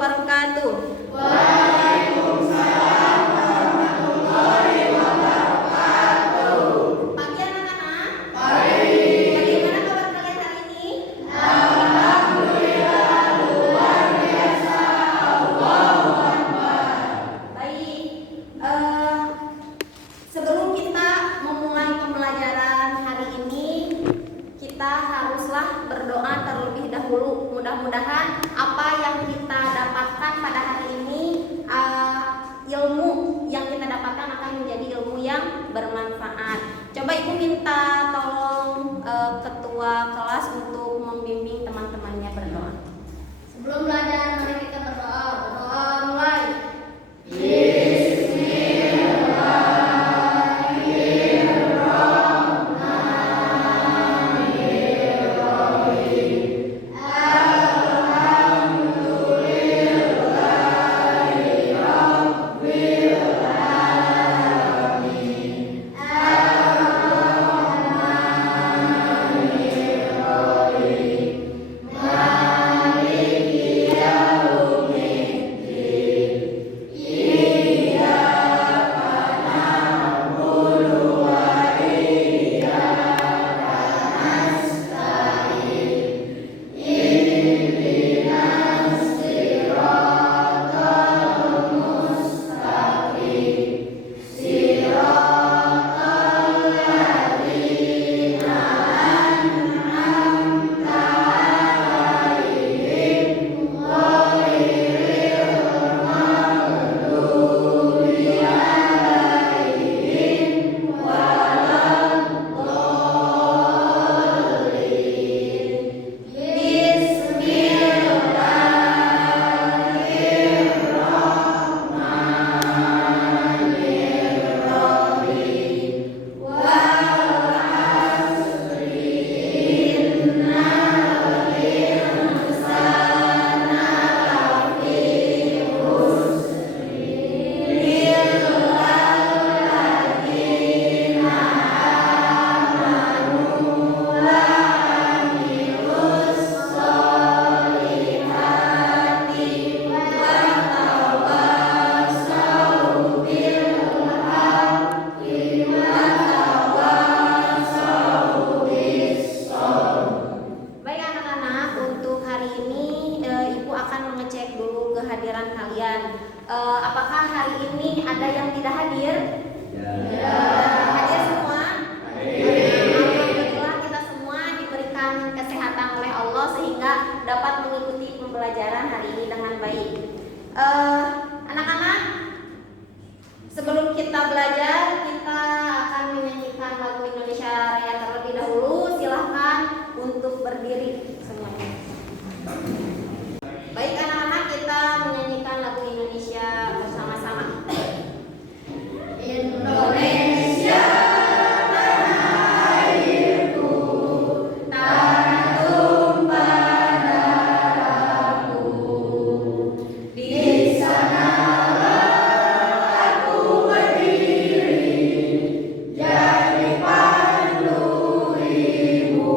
wabarakatuh. Waalaikumsalam warahmatullahi wabarakatuh. Pagi anak-anak. Pagi. Bagaimana kabar kalian hari ini? Alhamdulillah luar biasa. Allahu Akbar. Baik. Sebelum kita memulai pembelajaran hari ini, kita haruslah berdoa terlebih dahulu. Mudah-mudahan apa yang kita dapatkan pada hari ini, ilmu yang kita dapatkan akan menjadi ilmu yang bermanfaat. Coba Ibu minta tolong ketua kelas untuk membimbing teman-temannya berdoa. Sebelum belajar, mari kita berdoa. Berdoa mulai. Baik anak-anak, untuk hari ini Ibu akan mengecek dulu kehadiran kalian. Apakah hari ini ada yang tidak hadir? Hadir semua? Alhamdulillah kita semua diberikan kesehatan oleh Allah sehingga dapat mengikuti pembelajaran hari ini dengan baik. Anak-anak, sebelum kita belajar, kita akan menyanyikan lagu Indonesia Raya terlebih dahulu. Silahkan untuk berdiri semuanya. Baik anak-anak, kita menyanyikan lagu Indonesia bersama-sama. Indonesia, tanah tumpah darahku, di sanalah aku berdiri, jadi pandu ibuku.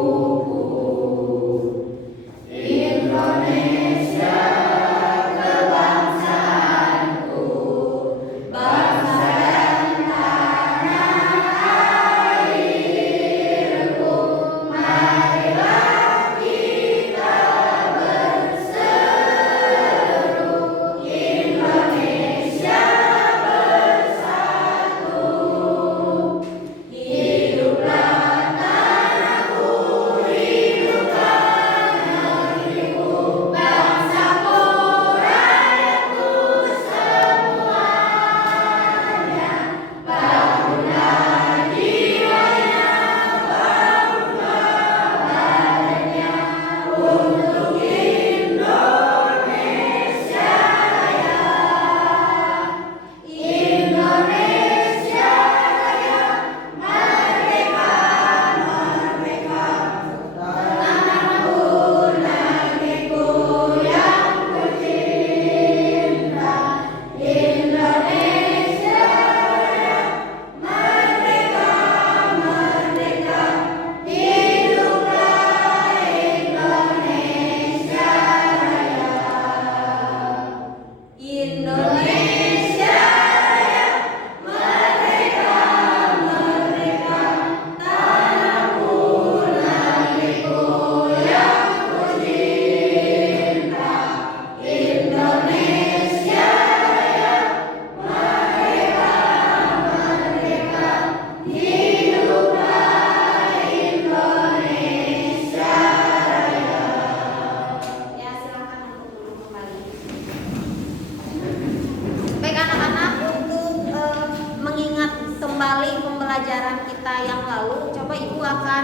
pembelajaran kita yang lalu, coba Ibu akan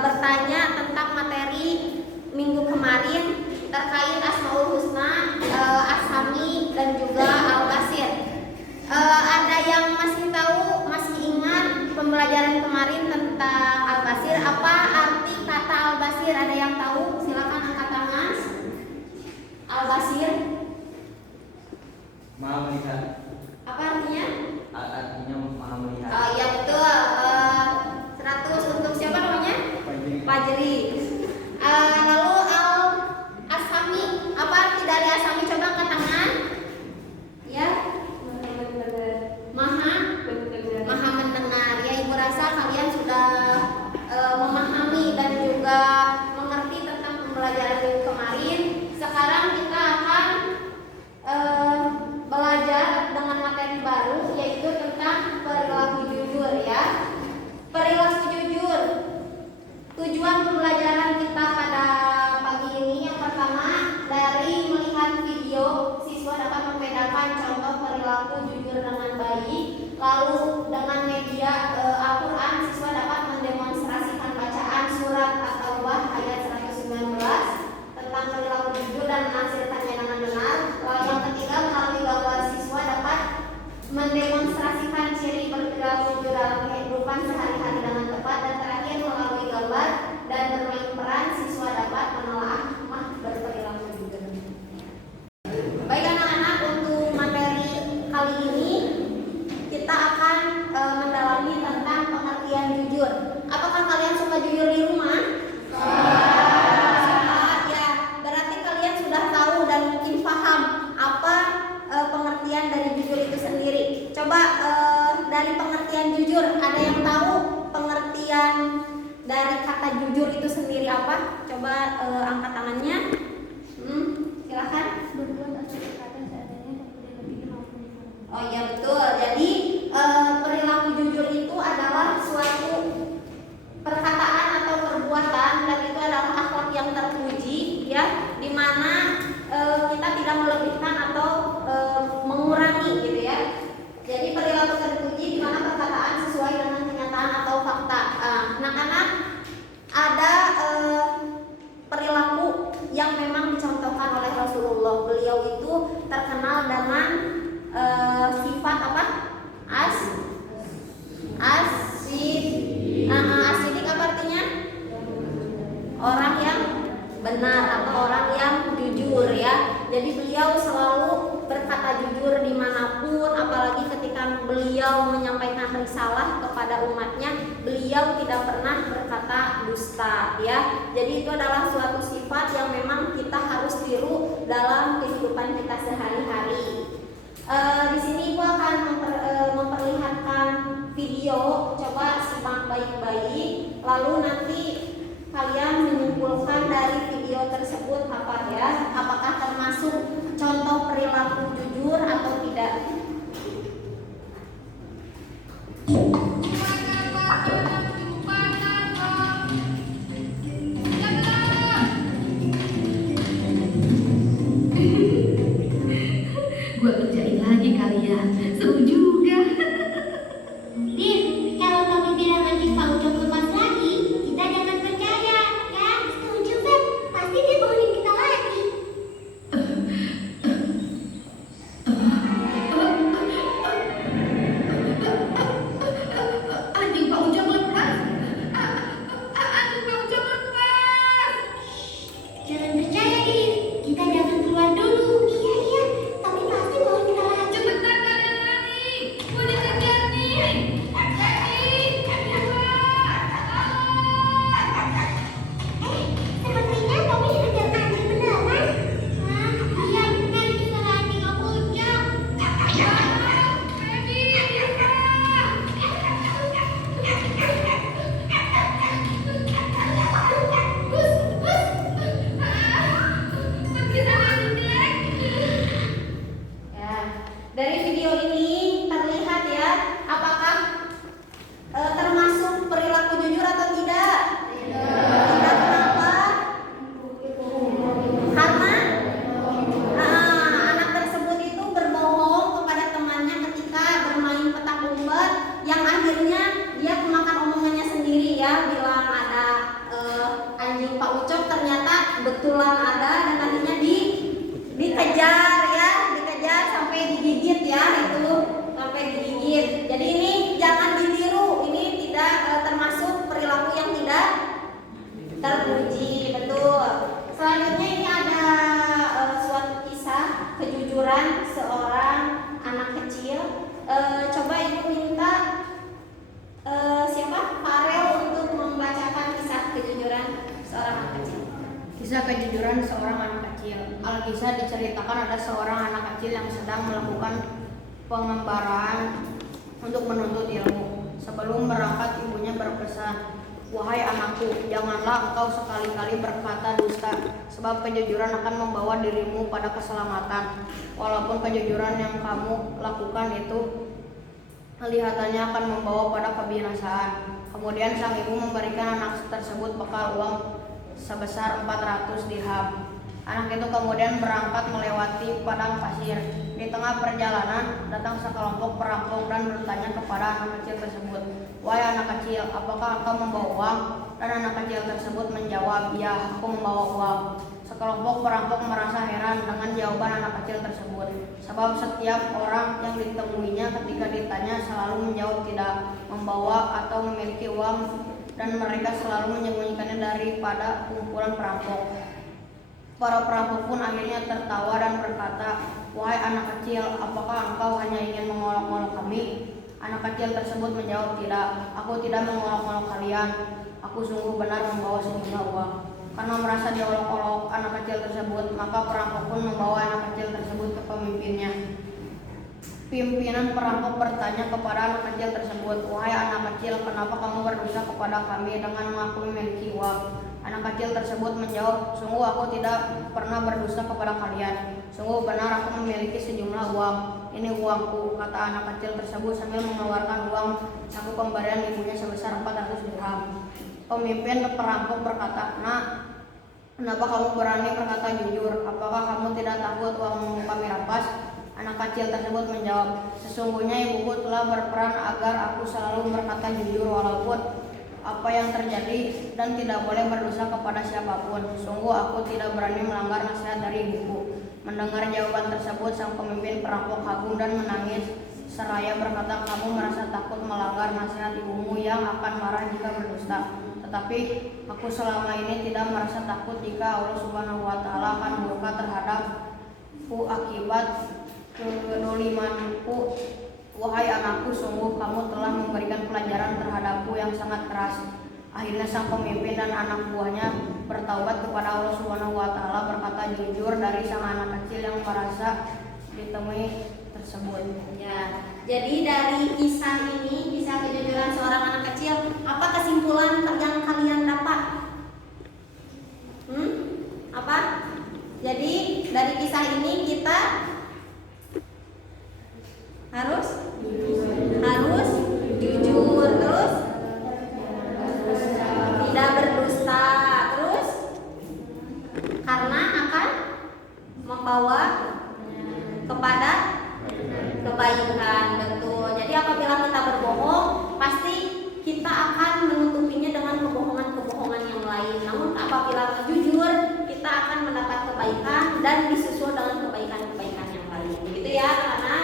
bertanya tentang materi minggu kemarin terkait Asmaul Husna, Asami, dan juga Al-Basir. Ada yang masih tahu, masih ingat pembelajaran kemarin tentang Al-Basir? Apa arti kata Al-Basir? Ada yang tahu? Silakan angkat tangan. Al-Basir. Maha melihat. Apa artinya? Artinya maha melihat. Oh iya betul. 100 untuk siapa namanya? Fajri. Lalu Asami. Apa arti dari Asami? Coba angkat tangan. Ya. Maha mendengar. Ya, Ibu rasa kalian sudah memahami dan juga mengerti tentang pembelajaran minggu kemarin. Sekarang kita akan belajar dengan materi baru, yaitu tentang perilaku jujur ya. Perilaku jujur. Tujuan pembelajaran kita pada pagi ini yang pertama, dari melihat video siswa dapat membedakan contoh perilaku jujur dengan baik. Lalu dengan media Al-Quran, siswa dapat mendemonstrasikan bacaan surat At-Taubah ayat 119 tentang perilaku jujur dan menghasilkannya dengan benar. Lalu yang ketiga, melalui gambar siswa dapat mendemonstrasikan ciri berperilaku jujur dalam kehidupan sehari-hari dengan tepat. Dan terakhir, melalui gambar dan bermain peran, siswa dapat menelaah hikmah berperilaku jujur. Baik anak-anak, untuk materi kali ini kita akan mendalami tentang pengertian jujur. Apakah kalian suka jujur di rumah? Suka. Ya, berarti kalian sudah tahu dan mungkin paham apa pengertian dari jujur itu sendiri. Coba dari pengertian jujur, ada yang tahu pengertian dari kata jujur itu sendiri apa? Coba angkat tangannya. Silakan. Oh iya betul. Jadi perilaku jujur itu adalah suatu perkataan atau perbuatan, dan itu adalah akhlak yang terpuji ya, di mana kita tidak melebihkan atau mengurangi gitu ya. Jadi perilaku terpuji di mana perkataan sesuai dengan kenyataan atau fakta. Anak-anak, ada perilaku yang memang dicontohkan oleh Rasulullah. Beliau itu terkenal dengan sifat apa? Asidik apa artinya? Orang yang benar atau orang yang jujur ya. Jadi beliau selalu berkata jujur dimanapun, apalagi ketika beliau menyampaikan risalah kepada umatnya, beliau tidak pernah berkata dusta ya. Jadi itu adalah suatu sifat yang memang kita harus tiru dalam kehidupan kita sehari-hari. Di sini Ibu akan memperlihatkan video, coba simak baik-baik, lalu nanti kalian menyimpulkan dari video tersebut apa ya, apakah termasuk contoh perilaku jujur atau tidak. Gua kerjain lagi kalian, seru juga. Din, kalau kamu bilang nanti Pak Ucok lepas lagi, kita jangan percaya, ya? Setuju, Beb. Pasti dia bohongin kita lagi. kejujuran seorang anak kecil. Coba ibu minta siapa? Farel untuk membacakan kisah kejujuran seorang anak kecil. Kisah kejujuran seorang anak kecil. Alkisah diceritakan ada seorang anak kecil yang sedang melakukan pengembaraan untuk menuntut ilmu. Sebelum berangkat, ibunya berpesan, "Wahai anakku, janganlah engkau sekali-kali berkata dusta, sebab kejujuran akan membawa dirimu pada keselamatan. Walaupun kejujuran yang kamu lakukan itu kelihatannya akan membawa pada kebinasaan." Kemudian sang ibu memberikan anak tersebut bekal uang sebesar 400 dirham. Anak itu kemudian berangkat melewati padang pasir. Di tengah perjalanan datang sekelompok perampok dan bertanya kepada anak kecil tersebut, "Wahai anak kecil, apakah engkau membawa uang?" Dan anak kecil tersebut menjawab, "Ya, aku membawa uang." Sekelompok perampok merasa heran dengan jawaban anak kecil tersebut, sebab setiap orang yang ditemuinya ketika ditanya selalu menjawab tidak membawa atau memiliki uang, dan mereka selalu menyembunyikannya daripada kumpulan perampok. Para perampok pun akhirnya tertawa dan berkata, "Wahai anak kecil, apakah engkau hanya ingin mengolok-olok kami?" Anak kecil tersebut menjawab, "Tidak, aku tidak mengolok-olok kalian. Aku sungguh benar membawa sejumlah uang." Karena merasa diolok-olok anak kecil tersebut, maka perampok pun membawa anak kecil tersebut ke pemimpinnya. Pimpinan perampok bertanya kepada anak kecil tersebut, "Wahai anak kecil, kenapa kamu berdosa kepada kami dengan mengaku memiliki uang?" Anak kecil tersebut menjawab, "Sungguh aku tidak pernah berdusta kepada kalian. Sungguh benar aku memiliki sejumlah uang. Ini uangku," kata anak kecil tersebut sambil mengeluarkan uang saku pemberian ibunya sebesar 400 dirham. Pemimpin perampok berkata, "Nak, kenapa kamu berani berkata jujur? Apakah kamu tidak takut uang kami rampas?" Anak kecil tersebut menjawab, "Sesungguhnya ibuku telah berperan agar aku selalu berkata jujur walaupun apa yang terjadi dan tidak boleh berdosa kepada siapapun. Sungguh aku tidak berani melanggar nasihat dari ibuku." Mendengar jawaban tersebut, sang pemimpin perampok kagum dan menangis seraya berkata, "Kamu merasa takut melanggar nasihat ibumu yang akan marah jika berdusta. Tetapi aku selama ini tidak merasa takut jika Allah Subhanahu wa Ta'ala akan murka terhadapku akibat kedolimanku. Wahai anakku, sungguh kamu telah memberikan pelajaran terhadapku yang sangat keras." Akhirnya sang pemimpin dan anak buahnya bertaubat kepada Allah Subhanahu wa Ta'ala berkata jujur dari sang anak kecil yang merasa ditemui tersebut. Ya, jadi dari kisah ini, kisah kejujuran seorang anak kecil, apa kesimpulan yang kalian dapat? Apa? Jadi dari kisah ini kita harus jujur, terus tidak berdusta, terus karena akan membawa kepada kebaikan. Betul. Jadi apabila kita berbohong, pasti kita akan menutupinya dengan kebohongan-kebohongan yang lain. Namun apabila jujur, kita akan mendapat kebaikan dan disusul dengan kebaikan-kebaikan yang lain. Begitu ya, karena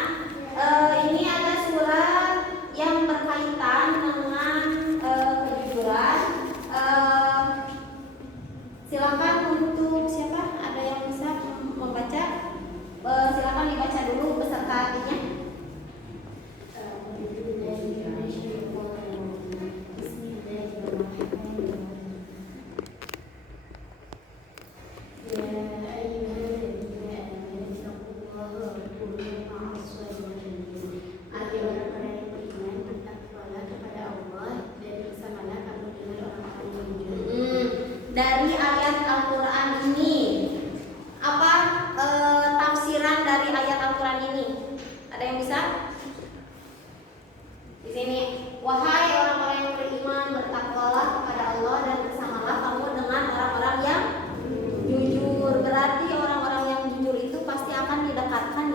ini ada surat yang berkaitan dengan kejujuran. Silakan untuk siapa? Ada yang bisa membaca? Silakan dibaca dulu beserta artinya. Dari ayat Al-Quran ini, apa tafsiran dari ayat Al-Quran ini? Ada yang bisa? Di sini, wahai orang-orang yang beriman, bertakwalah kepada Allah dan bersamalah kamu dengan orang-orang yang jujur. Berarti orang-orang yang jujur itu pasti akan didekatkan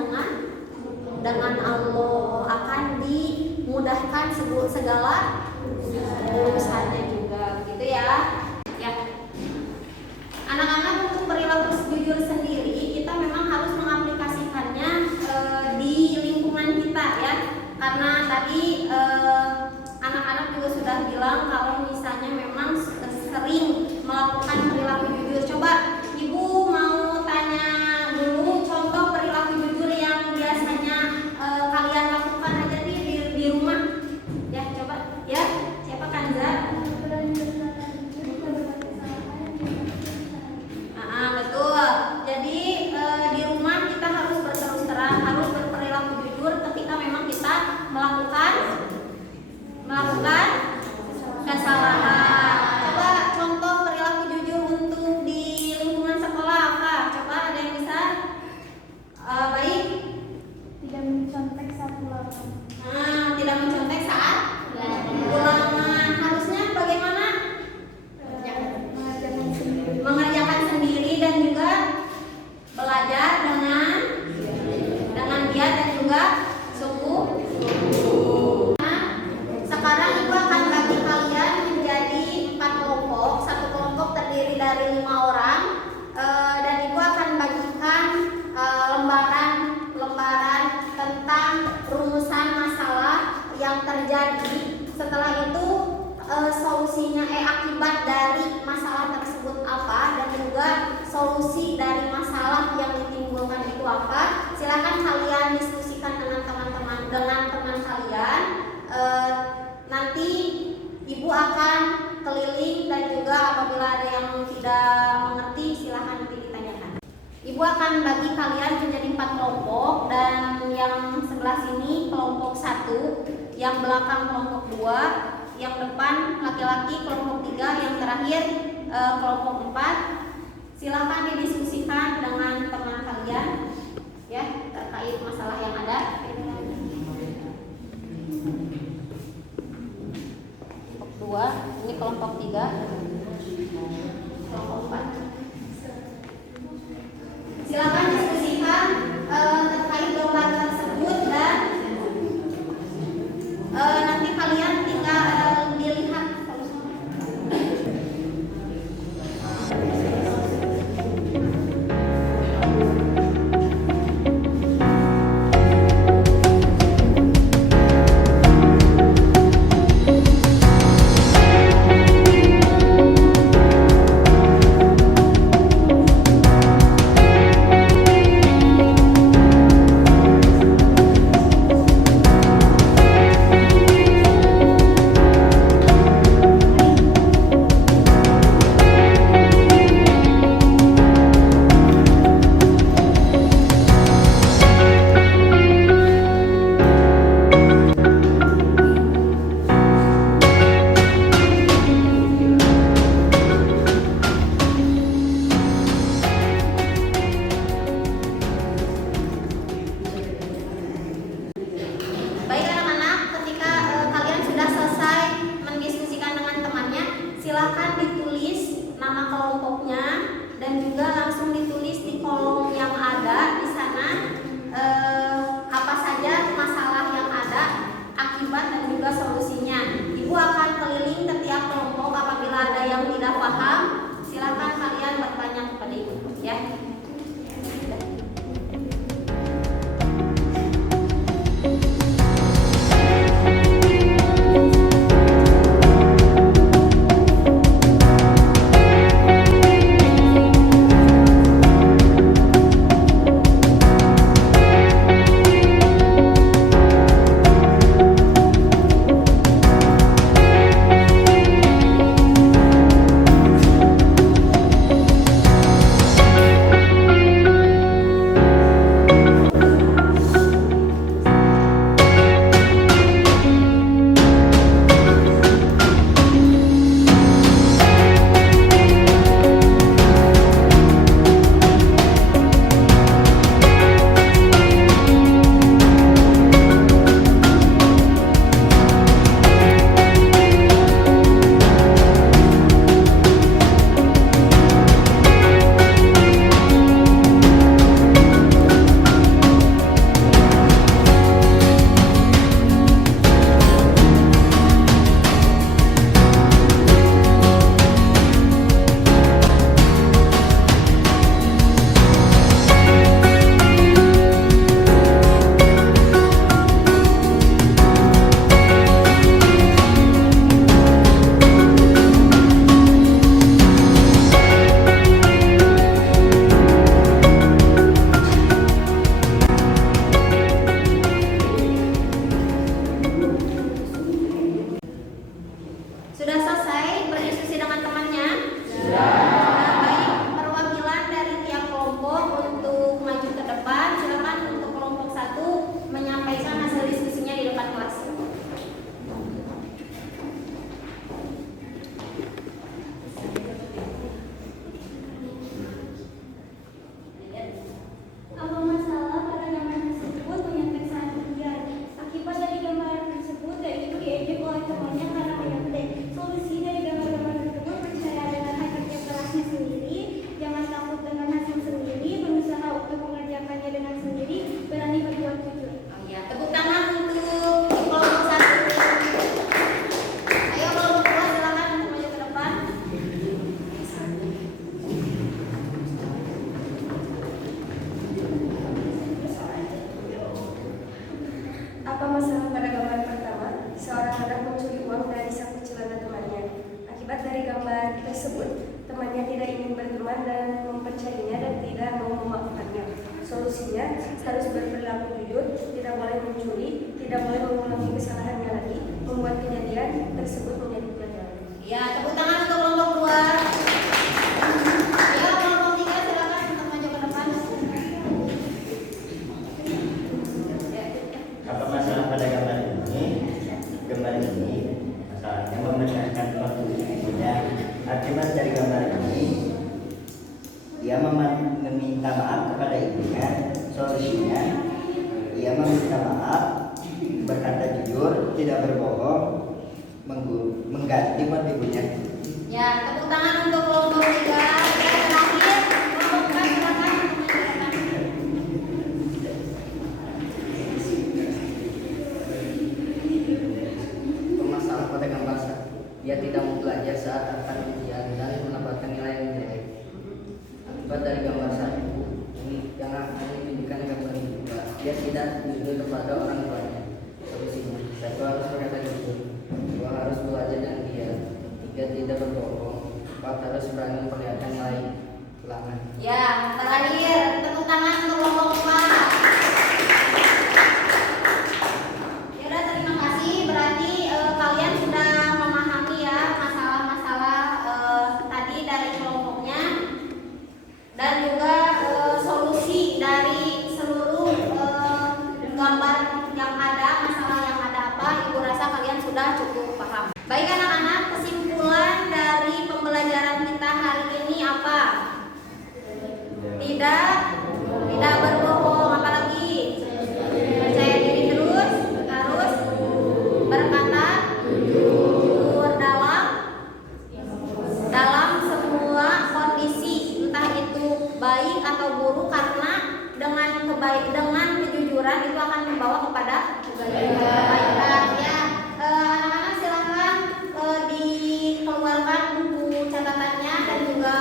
dengan Allah, akan dimudahkan segala urusannya juga, gitu ya. Anak-anak, untuk perilaku jujur sendiri kita memang harus mengaplikasikannya di lingkungan kita ya, karena tadi anak-anak juga sudah bilang kalau misalnya memang sering melakukan perilaku jujur. Coba ibu mau tanya dulu contoh perilaku jujur juga suku. Nah, sekarang Ibu akan bagi kalian menjadi 4 kelompok. Satu kelompok terdiri dari 5 orang, dan Ibu akan bagikan lembaran tentang rumusan masalah yang terjadi. Setelah itu solusinya akibat dari masalah tersebut apa, dan juga solusi dari masalah yang ditimbulkan itu apa. Silakan kalian diskusikan dengan teman kalian. Nanti Ibu akan keliling, dan juga apabila ada yang tidak mengerti silakan nanti ditanyakan. Ibu akan bagi kalian menjadi 4 kelompok, dan yang sebelah sini kelompok 1, yang belakang kelompok 2, yang depan laki-laki kelompok 3, yang terakhir kelompok 4. Silakan didiskusikan dengan teman kalian ya terkait masalah yang ada. Kelompok 2, ini kelompok 3, kelompok 4. Silakan diskusikan terkait lembar tersebut, dan nanti kalian tinggal dilihat solusinya. bekerja harus berperilaku jujur, tidak boleh mencuri, tidak boleh mengulangi kesalahannya lagi, membuat kejadian tersebut menjadi pelajaran. Ya, tepuk tangan untuk kelompok 2. Ya, kelompok 3 silakan untuk maju ke depan. Apa masalah pada gambar ini? Gambar ini masalahnya memecahkan waktu ibunya. Akibat dari gambar ini, dia meminta maaf kepada ibunya. Solusinya, ia meminta maaf, berkata jujur, tidak berbohong, mengganti buat ibunya. Ya, tepuk tangan untuk kelompok 3. Dan terakhir, kelompok 4 silakan untuk maju ke depan. Masalah pada gambar dia tidak mau belajar saat akan ujian dan mendapatkan nilai yang jelek. Akibat dari gambar satu ini yang akan ditunjukkan gambar kedua, dia tidak jujur kepada orang tuanya. Solusinya, satu harus berkata jujur, dua harus belajar dengan dia, tiga tidak berbohong, empat harus berani memperlihatkan nilai ulangan. Ya, terakhir, tepuk tangan untuk kelompok 4. Ya udah, terima kasih. Berarti kalian sudah memahami ya masalah-masalah tadi dari kelompoknya dan juga solusi dari seluruh gambar yang ada, masalah yang ada apa. Ibu rasa kalian sudah cukup paham. Baik anak-anak, kesimpulan dari pembelajaran kita hari ini apa? Tidak berbohong, apalagi percaya diri terus, harus berkata jujur dalam semua kondisi, entah itu baik atau buruk, karena dengan kejujuran itu akan membawa kepada kebaikan. Ya, anak-anak silahkan dikeluarkan buku catatannya dan juga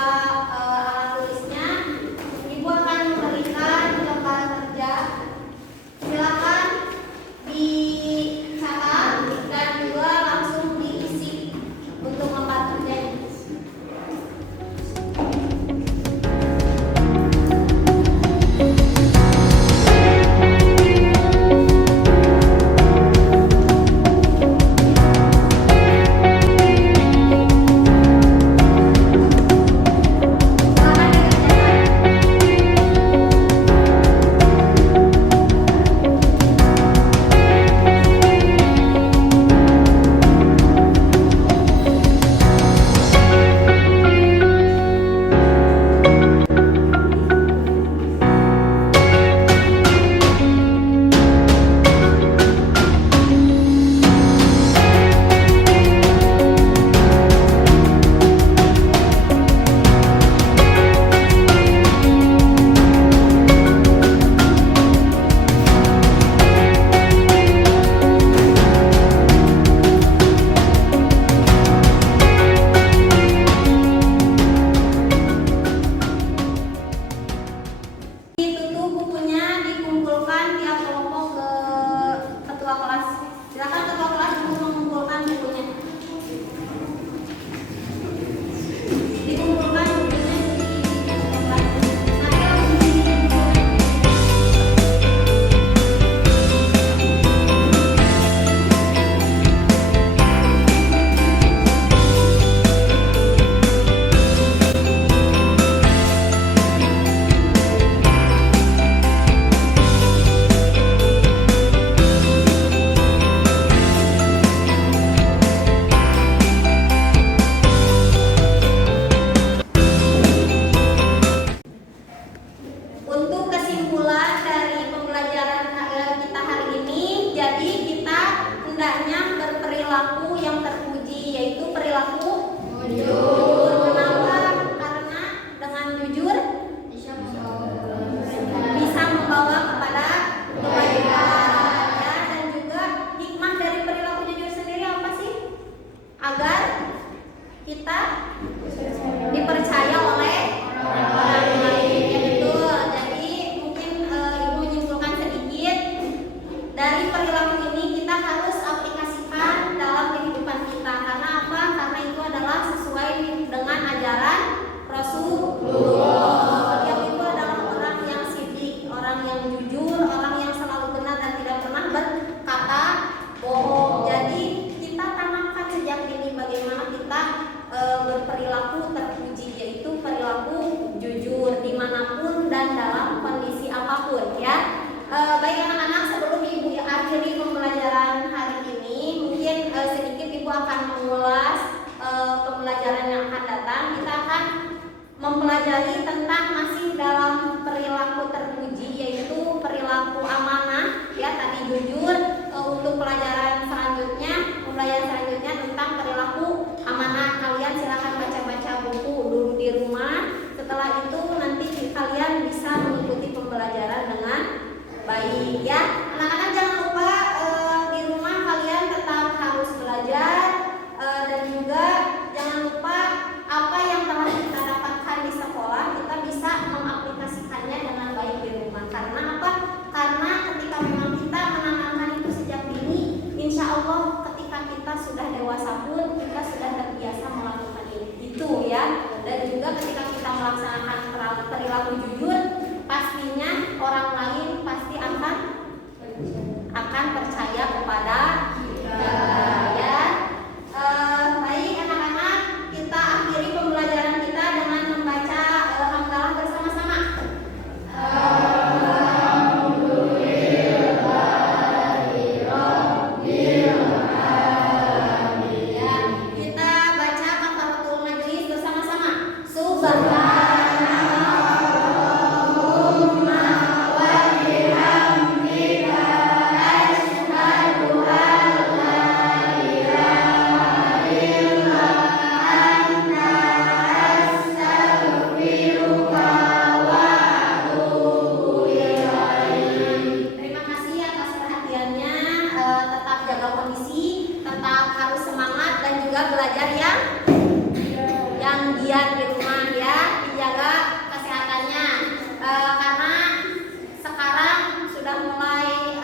alat tulisnya. Ibu akan memberikan lembar kerja. Silakan dicatat dan juga langsung diisi untuk lembar kerjanya. baik ya. Anak-anak jangan lupa di rumah kalian tetap harus belajar dan juga jangan lupa apa yang telah kita dapatkan di sekolah kita bisa mengaplikasikannya dengan baik di rumah. Karena apa? Karena ketika memang kita menanamkan itu sejak dini, insya Allah ketika kita sudah dewasa pun kita sudah terbiasa melakukan itu ya. Dan juga ketika kita melaksanakan perilaku jujur, pastinya orang lain pasti akan percaya kepada kita ya. Baik anak-anak, kita akhiri pembelajaran kita dengan membaca hamdalah bersama-sama. Ya, kita baca kafaratul majlis bersama-sama. Subhanallahumma wa bihamdika asyhadu an la ilaha illa anta astaghfiruka wa atubu ilaik. Terima kasih atas perhatiannya. Tetap jaga kondisi, tetap harus semangat dan juga belajar yang giat di rumah ya, dijaga kesehatannya karena sekarang sudah mulai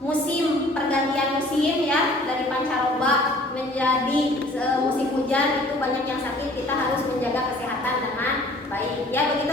musim pergantian musim ya, dari pancaroba menjadi musim hujan, itu banyak yang sakit, kita harus menjaga kesehatan dengan baik ya. Begitu